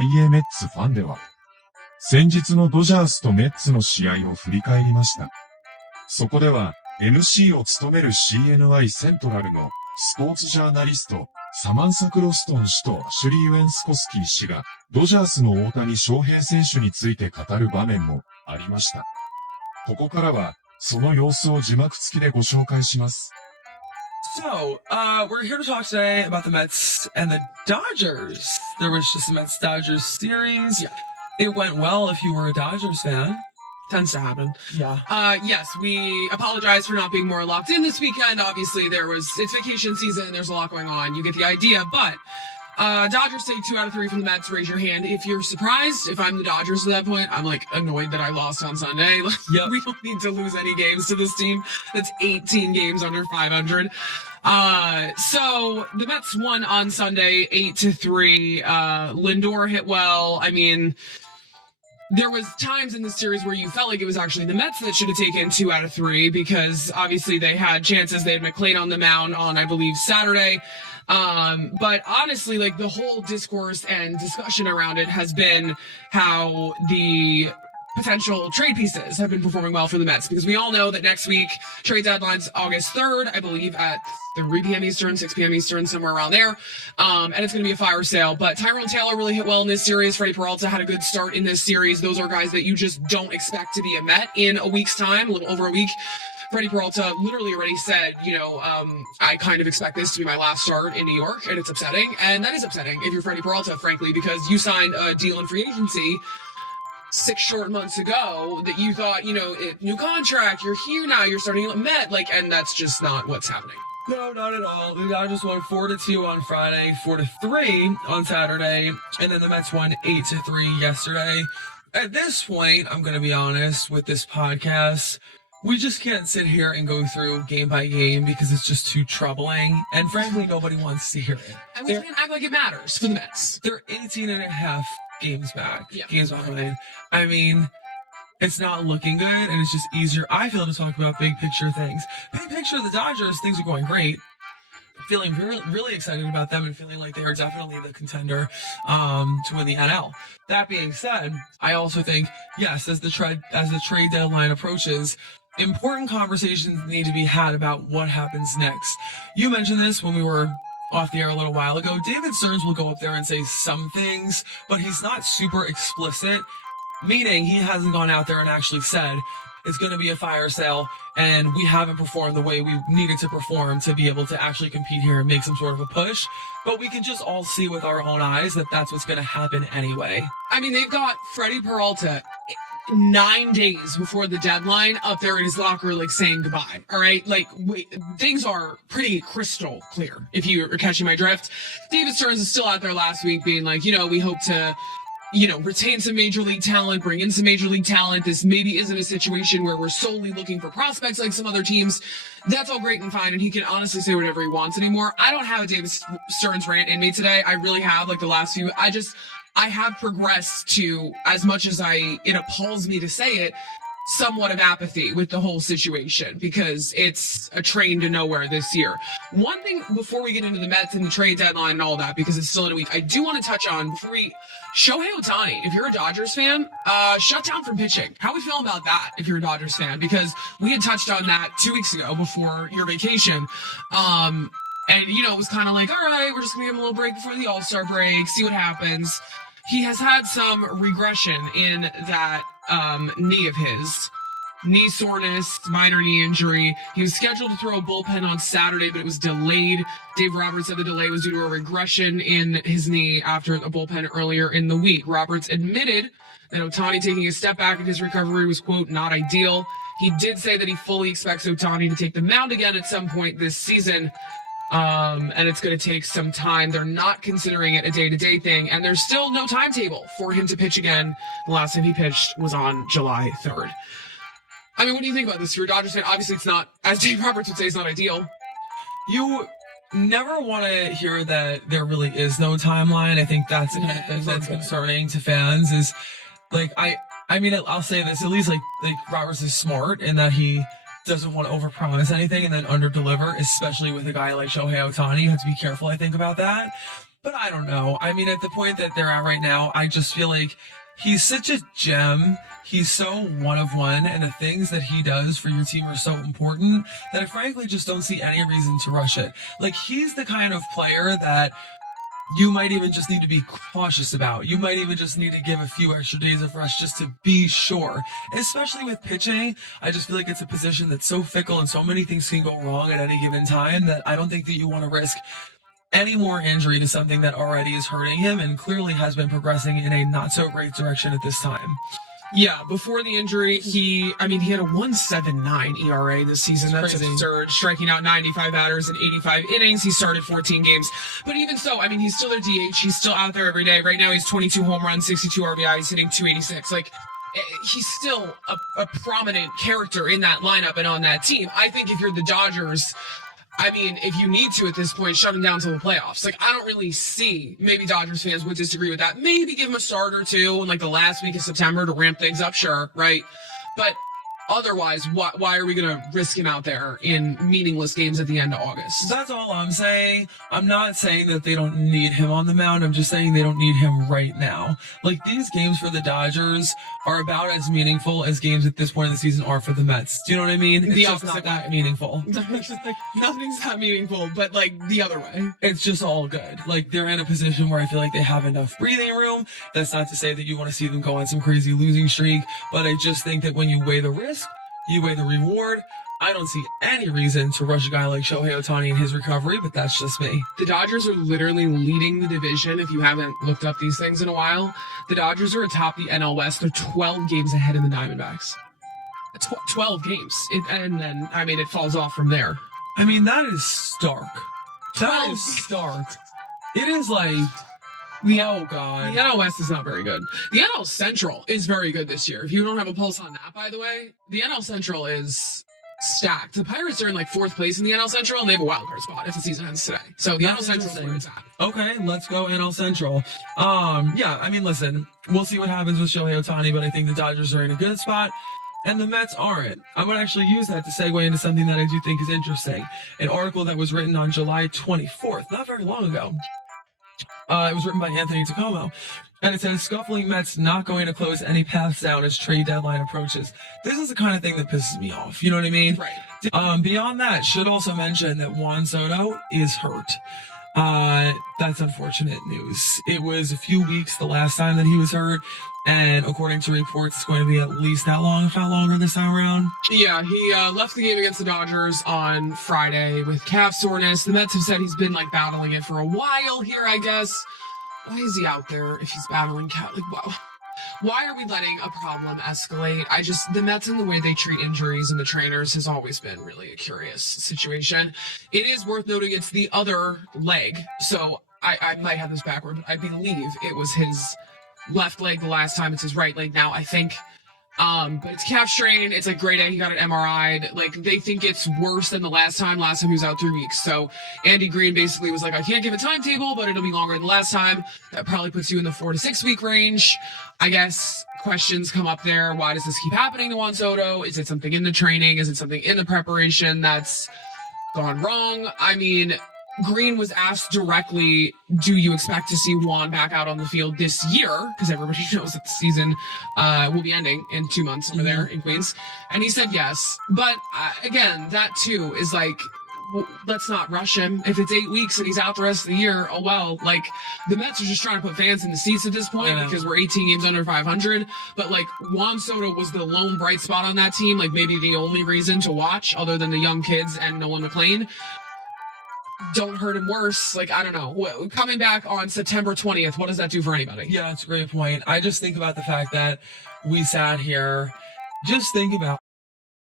IA メッツファンでは、先日のドジャースとメッツの試合を振り返りました。そこでは、MC を務める CNI セントラルのスポーツジャーナリスト、サマンサ・クロストン氏とアシュリー・ウェンスコスキー氏が、ドジャースの大谷翔平選手について語る場面もありました。ここからは、その様子を字幕付きでご紹介します。So, we're here to talk today about the Mets and the Dodgers. There was just a Mets-Dodgers series. Yeah. It went well if you were a Dodgers fan. Tends to happen. Yeah. Yes, we apologize for not being more locked in this weekend. Obviously, it's vacation season. There's a lot going on. You get the idea. But Dodgers take 2 out of 3 from the Mets. Raise your hand if you're surprised. If I'm the Dodgers at that point, I'm like annoyed that I lost on Sunday. Yep. We don't need to lose any games to this team. That's 18 games under 500. So the Mets won on Sunday 8-3. Lindor hit well. I mean, there was times in this series where you felt like it was actually the Mets that should have taken 2 out of 3 because obviously they had chances. They had McClain on the mound on, I believe, Saturday. But honestly, like the whole discourse and discussion around it has been how the potential trade pieces have been performing well for the Mets because we all know that next week trade deadline's August 3rd, I believe at 3 p.m. Eastern, 6 p.m. Eastern, somewhere around there. And it's going to be a fire sale. But Tyrone Taylor really hit well in this series. Freddie Peralta had a good start in this series. Those are guys that you just don't expect to be a Met in a week's time, a little over a week. Freddie Peralta literally already said, I kind of expect this to be my last start in New York, and it's upsetting. And that is upsetting if you're Freddie Peralta, frankly, because you signed a deal in free agency 6 short months ago that you thought, new contract, you're here now, you're starting at Met, and that's just not what's happening. No, not at all. The Dodgers won 4-2 on Friday, 4-3 on Saturday, and then the Mets won 8-3 yesterday. At this point, I'm going to be honest with this podcast, we just can't sit here and go through game by game because it's just too troubling. And frankly, nobody wants to hear it. And we can't act like it matters for the Mets. They're 18 and a half games back. Yeah. Games behind. I mean, it's not looking good, and it's just easier, I feel, to talk about big picture things. Big picture of the Dodgers, things are going great. Feeling really excited about them and feeling like they are definitely the contender to win the NL. That being said, I also think, yes, as the trade deadline approaches, important conversations need to be had about what happens next. You mentioned this when we were off the air a little while ago. David Stearns will go up there and say some things, but he's not super explicit, meaning he hasn't gone out there and actually said it's going to be a fire sale and we haven't performed the way we needed to perform to be able to actually compete here and make some sort of a push. But we can just all see with our own eyes that that's what's going to happen anyway. I mean, they've got Freddie Peralta 9 days before the deadline up there in his locker, saying goodbye. All right. Things are pretty crystal clear. If you are catching my drift, David Stearns is still out there last week being like, we hope to, retain some major league talent, bring in some major league talent. This maybe isn't a situation where we're solely looking for prospects like some other teams. That's all great and fine. And he can honestly say whatever he wants anymore. I don't have a David Stearns rant in me today. I really have, the last few. I have progressed to, as much as it appalls me to say it, somewhat of apathy with the whole situation because it's a train to nowhere this year. One thing before we get into the Mets and the trade deadline and all that, because it's still in a week, I do want to touch on Shohei Ohtani. If you're a Dodgers fan, shut down from pitching. How are we feeling about that if you're a Dodgers fan? Because we had touched on that 2 weeks ago before your vacation. And, it was kind of like, all right, we're just going to give him a little break before the All-Star break, see what happens. He has had some regression in that knee of his. Knee soreness, minor knee injury. He was scheduled to throw a bullpen on Saturday, but it was delayed. Dave Roberts said the delay was due to a regression in his knee after a bullpen earlier in the week. Roberts admitted that Ohtani taking a step back in his recovery was, quote, not ideal. He did say that he fully expects Ohtani to take the mound again at some point this season. And it's going to take some time. They're not considering it a day-to-day thing, and there's still no timetable for him to pitch again. The last time he pitched was on July 3rd. I mean, what do you think about this? If you're a Dodgers fan, obviously it's not, as Dave Roberts would say, it's not ideal. You never want to hear that there really is no timeline. I think that's the kind of thing that's concerning to fans is, I'll say this, at least, Roberts is smart in that he doesn't want to overpromise anything and then underdeliver, especially with a guy like Shohei Ohtani. You have to be careful, I think, about that. But I don't know. I mean, at the point that they're at right now, I just feel like he's such a gem. He's so one of one, and the things that he does for your team are so important that I frankly just don't see any reason to rush it. Like, he's the kind of player that you might even just need to be cautious about. You might even just need to give a few extra days of rest just to be sure. Especially with pitching, I just feel like it's a position that's so fickle and so many things can go wrong at any given time that I don't think that you want to risk any more injury to something that already is hurting him and clearly has been progressing in a not so great direction at this time. Yeah, before the injury, he had a 1.79 ERA this season. That's crazy. absurd. Striking out 95 batters in 85 innings. He started 14 games. But even so, I mean, he's still their DH. He's still out there every day. Right now, he's 22 home runs, 62 RBIs, hitting 286. Like, he's still a prominent character in that lineup and on that team. I think if you're the Dodgers, I mean, if you need to at this point, shut him down till the playoffs. Like, I don't really see, maybe Dodgers fans would disagree with that. Maybe give him a start or two in like the last week of September to ramp things up, sure, right? But otherwise, why are we going to risk him out there in meaningless games at the end of August? That's all I'm saying. I'm not saying that they don't need him on the mound. I'm just saying they don't need him right now. Like, these games for the Dodgers are about as meaningful as games at this point in the season are for the Mets. Do you know what I mean? It's The just opposite not that way. meaningful. Nothing's that meaningful, but like the other way. It's just all good. Like, they're in a position where I feel like they have enough breathing room. That's not to say that you want to see them go on some crazy losing streak, but I just think that when you weigh the risk, you weigh the reward. I don't see any reason to rush a guy like Shohei Ohtani in his recovery, but that's just me. The Dodgers are literally leading the division. If you haven't looked up these things in a while, the Dodgers are atop the NL West. They're 12 games ahead of the Diamondbacks. 12 games. And then, I mean, it falls off from there. I mean, that is stark. That 12. is stark. It is like, oh God. The NL West is not very good. The NL Central is very good this year. If you don't have a pulse on that, by the way, the NL Central is stacked. The Pirates are in like 4th place in the NL Central, and they have a wild card spot if the season ends today. So the That's NL Central is where it's interesting. at. Okay, let's go NL Central. Yeah, I mean, listen, we'll see what happens with Shohei Ohtani, but I think the Dodgers are in a good spot. And the Mets aren't. I'm going to actually use that to segue into something that I do think is interesting. An article that was written on July 24th, not very long ago. It was written by Anthony Tacomo. And it says, scuffling Mets not going to close any paths down as trade deadline approaches. This is the kind of thing that pisses me off. You know what I mean? Right. Beyond that, should also mention that Juan Soto is hurt. That's unfortunate news. It was a few weeks the last time that he was hurt. And according to reports, it's going to be at least that long, if not longer this time around. Yeah, he left the game against the Dodgers on Friday with calf soreness. The Mets have said he's been like battling it for a while here, I guess. Why is he out there if he's battling calf? Like, wow. Why are we letting a problem escalate? The Mets and the way they treat injuries and the trainers has always been really a curious situation. It is worth noting it's the other leg. So I might have this backward, but I believe it was his left leg the last time. It's his right leg now, I think. But it's calf strain. It's like grade A. He got an MRI. Like, they think it's worse than the last time. Last time he was out 3 weeks. So Andy Green basically was like, I can't give a timetable, but it'll be longer than the last time. That probably puts you in the 4 to 6 week range. I guess questions come up there. Why does this keep happening to Juan Soto? Is it something in the training? Is it something in the preparation that's gone wrong? I mean, Green was asked directly, do you expect to see Juan back out on the field this year? Because everybody knows that the season will be ending in 2 months over there in Queens. And he said yes. But again, that too is like, let's not rush him. If it's 8 weeks and he's out the rest of the year, oh well. Like, the Mets are just trying to put fans in the seats at this point because we're 18 games under 500. But like, Juan Soto was the lone bright spot on that team. Like, maybe the only reason to watch other than the young kids and Nolan McLean. Don't hurt him worse. Like, I don't know. Coming back on September 20th, what does that do for anybody? Yeah, that's a great point. I just think about the fact that we sat here. Just think about